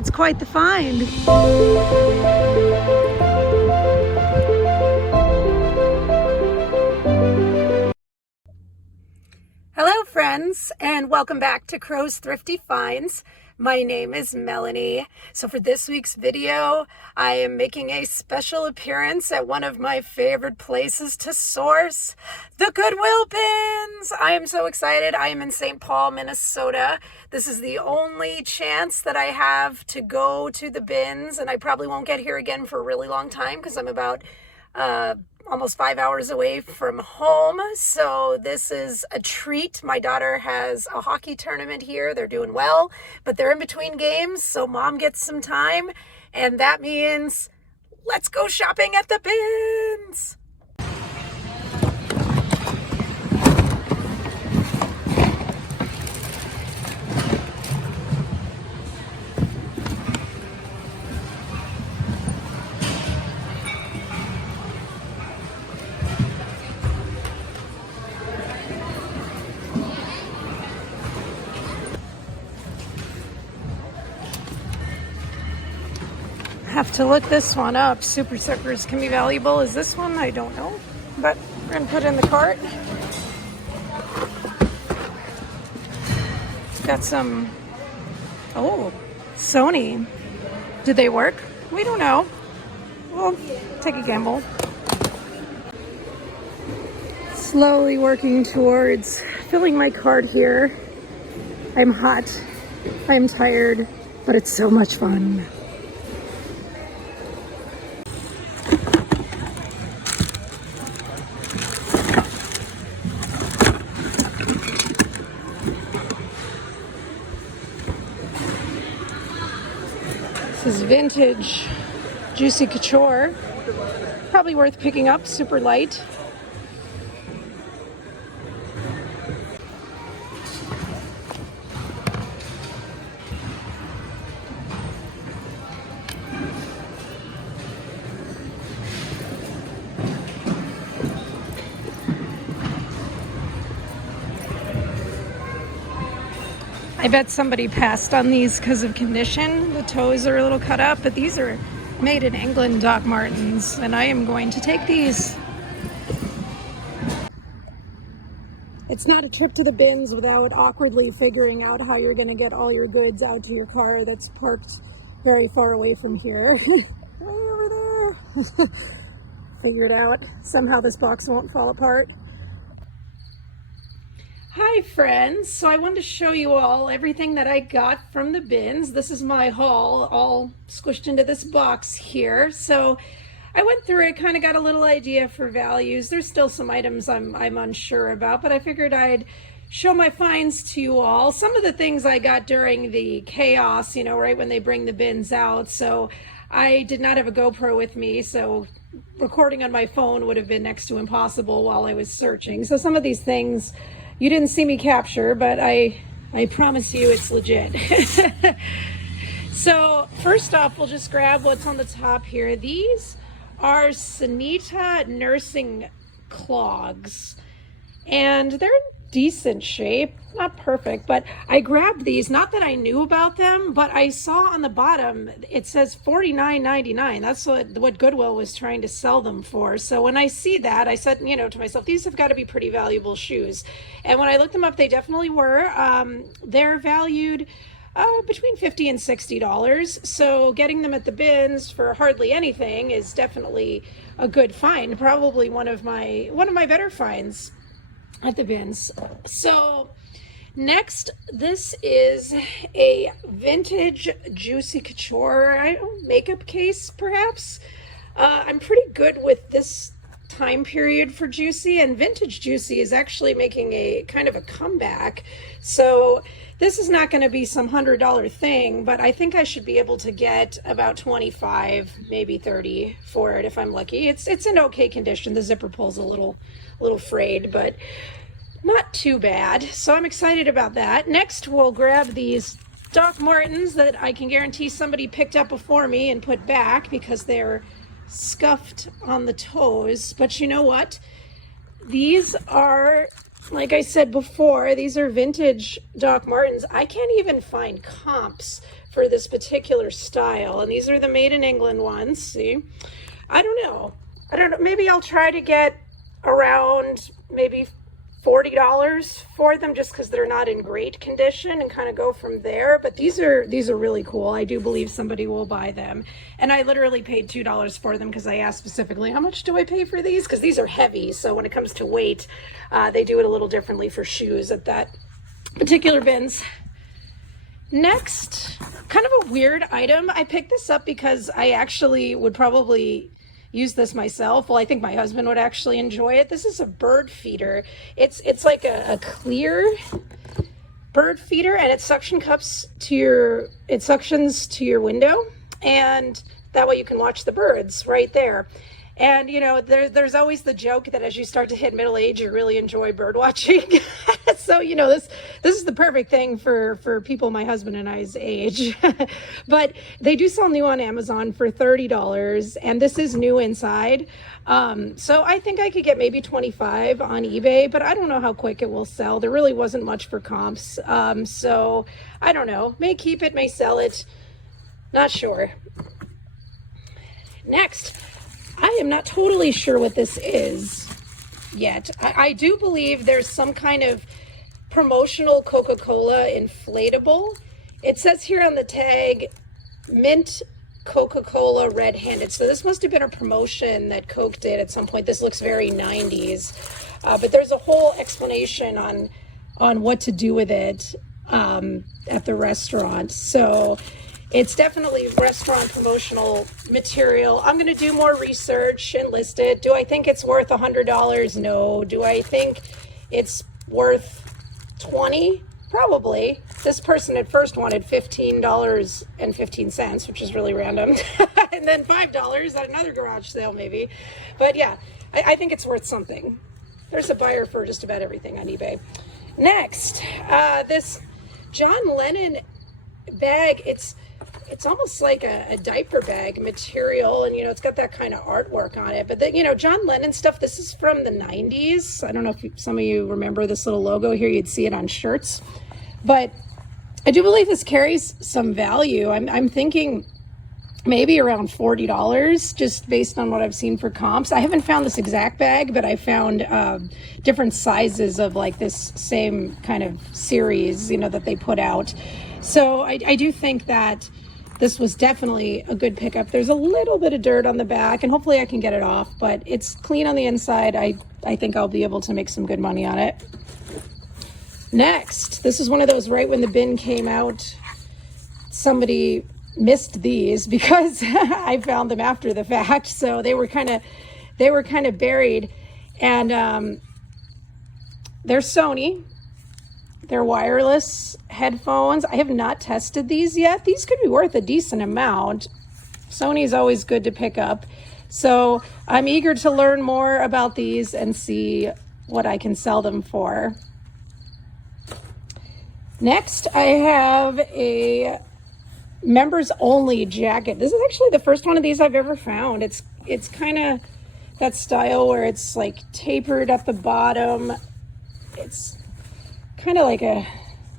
It's quite the find. Hello friends, and welcome back to Crow's Thrifty Finds. My name is Melanie. So for this week's video, I am making a special appearance at one of my favorite places to source, the Goodwill bins. I am so excited. I am in St. Paul, Minnesota. This is the only chance that I have to go to the bins, and I probably won't get here again for a really long time because I'm about almost 5 hours away from home. So this is a treat. My daughter has a hockey tournament here. They're doing well, but they're in between games, so mom gets some time, and that means let's go shopping at the bins. Have to look this one up. Super soakers can be valuable. Is this one? I don't know, but we're gonna put it in the cart. It's got some, oh, Sony. Did they work? We don't know. We'll take a gamble. Slowly working towards filling my cart here. I'm hot, I'm tired, but it's so much fun. This is vintage Juicy Couture. Probably worth picking up, super light. I bet somebody passed on these because of condition. The toes are a little cut up, but these are made in England Doc Martens, and I am going to take these. It's not a trip to the bins without awkwardly figuring out how you're going to get all your goods out to your car that's parked very far away from here. Way over there. Figured out. Somehow this box won't fall apart. Hi friends, so I wanted to show you all everything that I got from the bins. This is my haul, all squished into this box here. So I went through it, kind of got a little idea for values. There's still some items I'm unsure about, but I figured I'd show my finds to you all. Some of the things I got during the chaos, you know, right when they bring the bins out. So I did not have a GoPro with me, so recording on my phone would have been next to impossible while I was searching. So some of these things you didn't see me capture, but I promise you it's legit. So first off, we'll just grab what's on the top here. These are Sanita nursing clogs, and they're in decent shape, not perfect, but I grabbed these, not that I knew about them, but I saw on the bottom it says $49.99. That's what Goodwill was trying to sell them for. So when I see that, I said, you know, to myself, these have got to be pretty valuable shoes. And when I looked them up, they definitely were. They're valued between $50 and $60. So getting them at the bins for hardly anything is definitely a good find. Probably one of my better finds at the bins. So next, this is a vintage Juicy Couture makeup case, perhaps. I'm pretty good with this time period for Juicy, and vintage Juicy is actually making a kind of a comeback. So this is not going to be some $100 thing, but I think I should be able to get about 25, maybe 30 for it if I'm lucky. It's in okay condition. The zipper pull's a little frayed, but not too bad. So I'm excited about that. Next, we'll grab these Doc Martens that I can guarantee somebody picked up before me and put back because they're scuffed on the toes. But you know what? These are, like I said before, these are vintage Doc Martens. I can't even find comps for this particular style. And these are the made in England ones. See, I don't know. Maybe I'll try to get around maybe $40 for them, just because they're not in great condition, and kind of go from there. But these are really cool. I do believe somebody will buy them, and I literally paid $2 for them because I asked specifically, how much do I pay for these, because these are heavy. So when it comes to weight, they do it a little differently for shoes at that particular bins. Next, kind of a weird item. I picked this up because I actually would probably use this myself. Well, I think my husband would actually enjoy it. This is a bird feeder. It's like a clear bird feeder, and it suctions to your window, and that way you can watch the birds right there. And you know, there's always the joke that as you start to hit middle age, you really enjoy bird watching. So you know, this is the perfect thing for people my husband and I's age. But they do sell new on Amazon for $30, and this is new inside. So I think I could get maybe 25 on eBay, but I don't know how quick it will sell. There really wasn't much for comps. So I don't know. May keep it, may sell it. Not sure. Next, I am not totally sure what this is yet. I do believe there's some kind of promotional Coca-Cola inflatable. It says here on the tag, mint Coca-Cola red-handed. So this must have been a promotion that Coke did at some point. This looks very 90s. But there's a whole explanation on what to do with it at the restaurant. So it's definitely restaurant promotional material. I'm going to do more research and list it. Do I think it's worth $100? No. Do I think it's worth $20? Probably. This person at first wanted $15.15, which is really random. And then $5 at another garage sale maybe. But yeah, I think it's worth something. There's a buyer for just about everything on eBay. Next, this John Lennon bag. It's almost like a diaper bag material, and you know, it's got that kind of artwork on it. But you know, John Lennon stuff, this is from the 90s. I don't know if some of you remember this little logo here. You'd see it on shirts. But I do believe this carries some value. I'm thinking maybe around $40, just based on what I've seen for comps. I haven't found this exact bag, but I found different sizes of like this same kind of series, you know, that they put out. So I do think that this was definitely a good pickup. There's a little bit of dirt on the back, and hopefully I can get it off, but it's clean on the inside. I think I'll be able to make some good money on it. Next, this is one of those right when the bin came out, somebody missed these because I found them after the fact. So they were kind of buried, and they're Sony. They're wireless headphones. I have not tested these yet. These could be worth a decent amount. Sony's always good to pick up. So I'm eager to learn more about these and see what I can sell them for. Next, I have a members only jacket. This is actually the first one of these I've ever found. It's kind of that style where it's like tapered at the bottom. It's kind of like I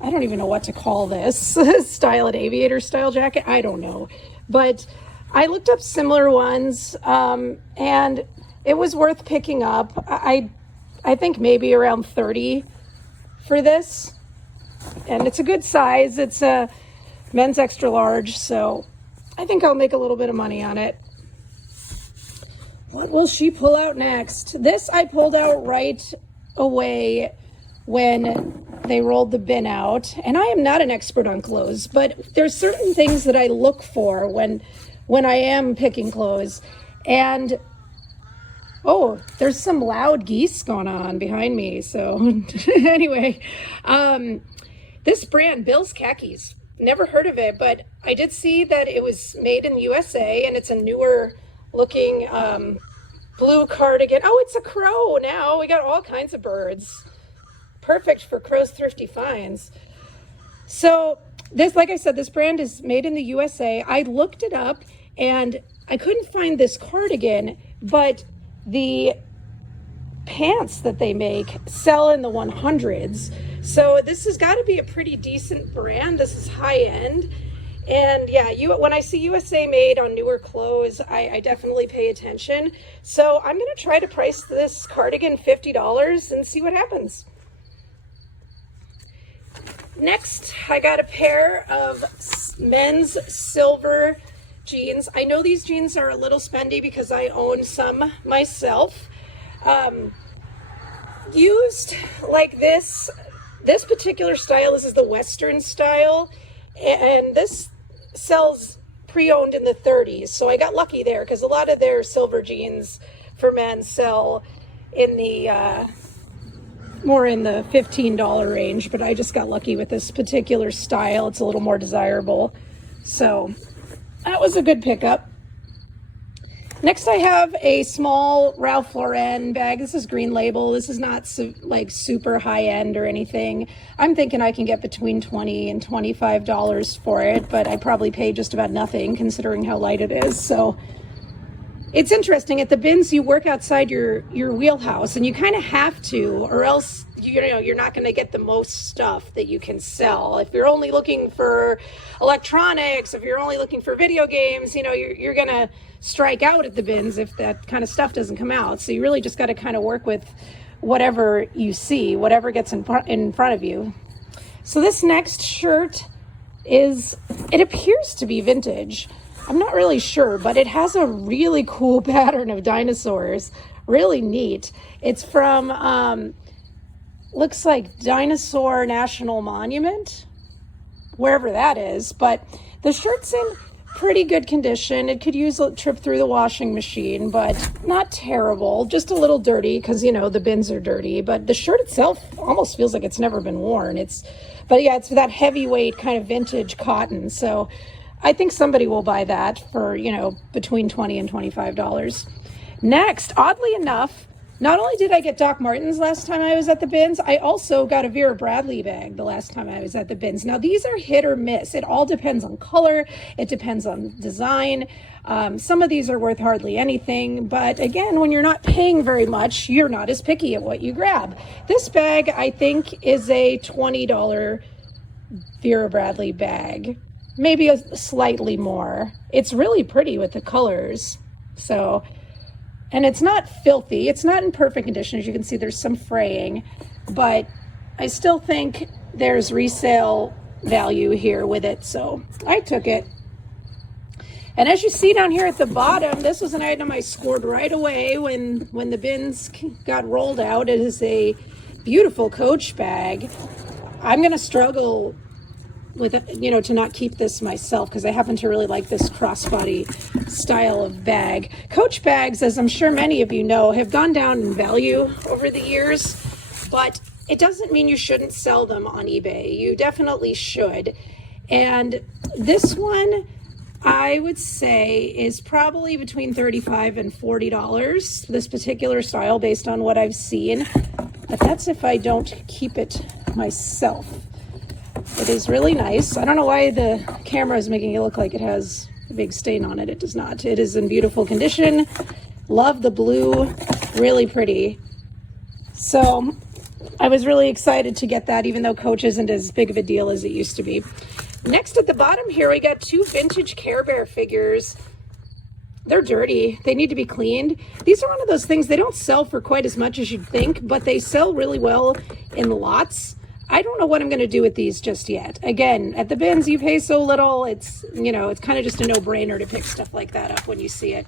don't even know what to call this style, an aviator style jacket. I don't know, but I looked up similar ones, and it was worth picking up. I think maybe around 30 for this, and it's a good size. It's a men's extra large, so I think I'll make a little bit of money on it. What will she pull out next? This I pulled out right away when they rolled the bin out, and I am not an expert on clothes, but there's certain things that I look for when I am picking clothes. And oh, there's some loud geese going on behind me. So anyway, this brand, Bill's Khakis, never heard of it, but I did see that it was made in the USA, and it's a newer looking blue cardigan. Oh, it's a crow now. We got all kinds of birds. Perfect for Crow's Thrifty Finds. So this, like I said, this brand is made in the USA. I looked it up and I couldn't find this cardigan, but the pants that they make sell in the 100s. So this has got to be a pretty decent brand. This is high end. And yeah, when I see USA made on newer clothes, I definitely pay attention. So I'm going to try to price this cardigan $50 and see what happens. Next, I got a pair of men's silver jeans. I know these jeans are a little spendy because I own some myself. Used like this particular style, this is the Western style, and this sells pre-owned in the 30s, so I got lucky there because a lot of their silver jeans for men sell in the more in the $15 range, but I just got lucky with this particular style. It's a little more desirable, so that was a good pickup. Next, I have a small Ralph Lauren bag. This is Green Label. This is not like super high end or anything. I'm thinking I can get between $20 and $25 for it, but I probably pay just about nothing considering how light it is. So it's interesting. At the bins, you work outside your wheelhouse, and you kind of have to, or else you're not going to get the most stuff that you can sell. If you're only looking for electronics, if you're only looking for video games, you're going to strike out at the bins if that kind of stuff doesn't come out. So you really just got to kind of work with whatever you see, whatever gets in front of you. So this next shirt it appears to be vintage. I'm not really sure, but it has a really cool pattern of dinosaurs. Really neat. It's from, looks like Dinosaur National Monument, wherever that is, but the shirt's in pretty good condition. It could use a trip through the washing machine, but not terrible. Just a little dirty because, the bins are dirty, but the shirt itself almost feels like it's never been worn. But yeah, it's that heavyweight kind of vintage cotton. So I think somebody will buy that for, between $20 and $25. Next, oddly enough, not only did I get Doc Martens last time I was at the bins, I also got a Vera Bradley bag the last time I was at the bins. Now, these are hit or miss. It all depends on color. It depends on design. Some of these are worth hardly anything. But again, when you're not paying very much, you're not as picky at what you grab. This bag, I think, is a $20 Vera Bradley bag. Maybe slightly more. It's really pretty with the colors. So... and it's not filthy. It's not in perfect condition. As you can see, there's some fraying, but I still think there's resale value here with it. So I took it. And as you see down here at the bottom, this was an item I scored right away when the bins got rolled out. It is a beautiful Coach bag. I'm going to struggle with to not keep this myself because I happen to really like this crossbody style of bag. Coach bags, as I'm sure many of you know, have gone down in value over the years, but it doesn't mean you shouldn't sell them on eBay. You definitely should. And this one, I would say, is probably between $35 and $40, this particular style, based on what I've seen. But that's if I don't keep it myself. It is really nice. I don't know why the camera is making it look like it has a big stain on it. It does not. It is in beautiful condition. Love the blue. Really pretty. So I was really excited to get that, even though Coach isn't as big of a deal as it used to be. Next at the bottom here, we got two vintage Care Bear figures. They're dirty. They need to be cleaned. These are one of those things, they don't sell for quite as much as you'd think, but they sell really well in lots. I don't know what I'm going to do with these just yet. Again, at the bins, you pay so little. It's, it's kind of just a no-brainer to pick stuff like that up when you see it.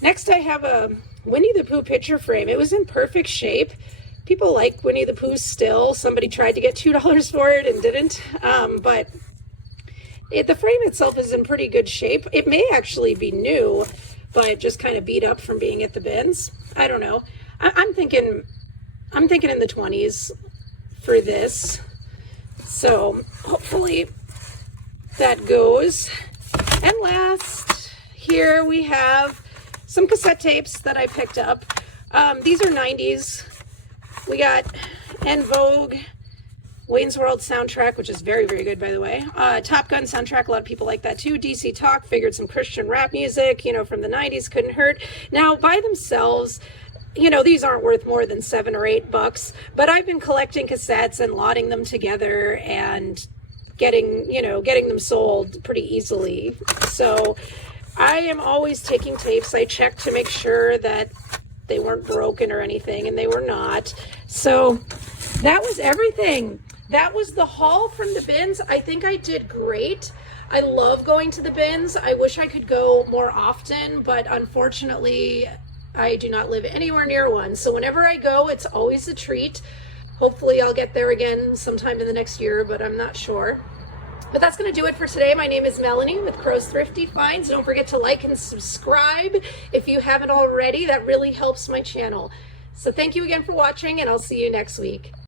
Next, I have a Winnie the Pooh picture frame. It was in perfect shape. People like Winnie the Pooh still. Somebody tried to get $2 for it and didn't. But the frame itself is in pretty good shape. It may actually be new, but just kind of beat up from being at the bins. I don't know. I'm thinking in the 20s. For this, so hopefully that goes. And last, here we have some cassette tapes that I picked up. These are 90s. We got En Vogue, Wayne's World soundtrack, which is very, very good, by the way. Top Gun soundtrack, a lot of people like that too. DC Talk, figured some Christian rap music, from the 90s, couldn't hurt. Now, by themselves, these aren't worth more than $7 or $8, but I've been collecting cassettes and lotting them together and getting them sold pretty easily. So I am always taking tapes. I check to make sure that they weren't broken or anything, and they were not. So that was everything. That was the haul from the bins. I think I did great. I love going to the bins. I wish I could go more often, but unfortunately, I do not live anywhere near one. So whenever I go, it's always a treat. Hopefully I'll get there again sometime in the next year, but I'm not sure. But that's going to do it for today. My name is Melanie with Crow's Thrifty Finds. Don't forget to like and subscribe if you haven't already. That really helps my channel. So thank you again for watching, and I'll see you next week.